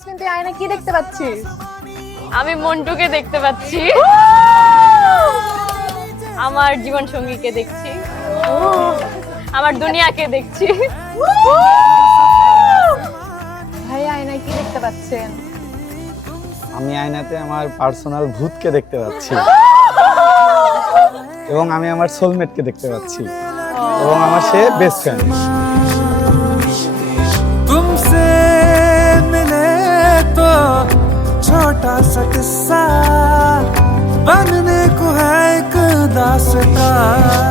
ইয়াসমিন তুই আয়না কি দেখতে পাচ্ছিস? আমি মন্টুকে দেখতে পাচ্ছি, আমার জীবন সঙ্গীকে দেখছি, আমার দুনিয়াকে দেখছি। ভাই আয়নায় কি দেখতে পাচ্ছেন? আমি আয়নাতে আমার পার্সোনাল ভূতকে দেখতে পাচ্ছি এবং আমি আমার সোলমেটকে দেখতে পাচ্ছি এবং আমার সে বেস্ট ফ্রেন্ড। तुमसे मिले तो छोटा सा किस्सा बनने को है एक दास्तां।